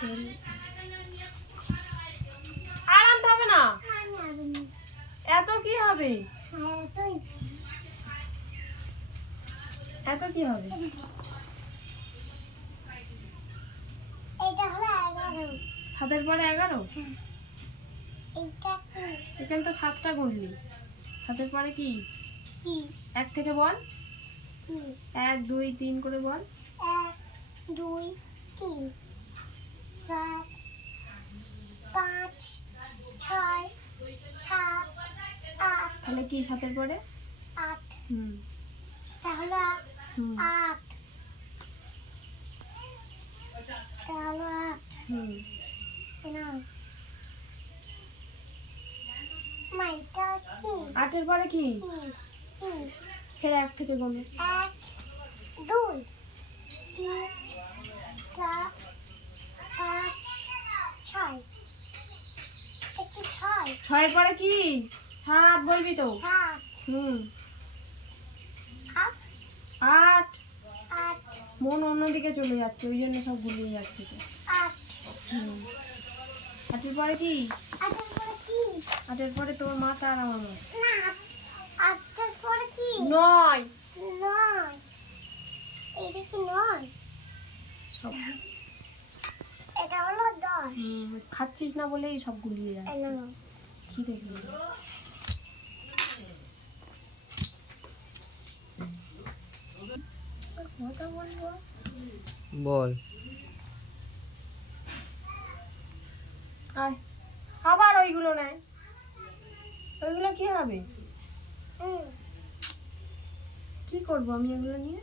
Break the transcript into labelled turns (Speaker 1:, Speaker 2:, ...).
Speaker 1: তেল। আর আনতে হবে না? এত কি হবে? এত কি হবে? সাতের পরে এগারো? এখানে তো সাতটা গুনলি সাতের পরে কি? এক থেকে বল। এক, দুই, তিন করে বল।
Speaker 2: এক দুই তিন চার পাঁচ ছয় সাত আট
Speaker 1: তাহলে কি সাতের পরে?
Speaker 2: আট।
Speaker 1: হুম।
Speaker 2: তাহলে আট। তাহলে আট।
Speaker 1: হুম। আটের পরে কি? ফের এক থেকে
Speaker 2: এক দুই তিন চার পাঁচ ছয়। ছয়?
Speaker 1: ছয়ের পরে কি? সাত বলবি তো? হুম।
Speaker 2: আট।
Speaker 1: মন অন্যদিকে চলে যাচ্ছে ওই জন্য সব গুলিয়ে যাচ্ছে তো। আটের পরে কি?
Speaker 2: আটের পরে
Speaker 1: আটের তোর মাথা আর আমার
Speaker 2: না পরে কি?
Speaker 1: নয়।
Speaker 2: নয়। এটা কি নয়?
Speaker 1: সব।
Speaker 2: এটা হলো দশ।
Speaker 1: খাচ্ছিস না বলেই সব গুলিয়ে যাচ্ছে। খিদে পেয়ে
Speaker 3: বল।
Speaker 1: আবার ওইগুলো নেয়। ওইগুলো কি হবে? কি করব আমি এগুলো নিয়ে?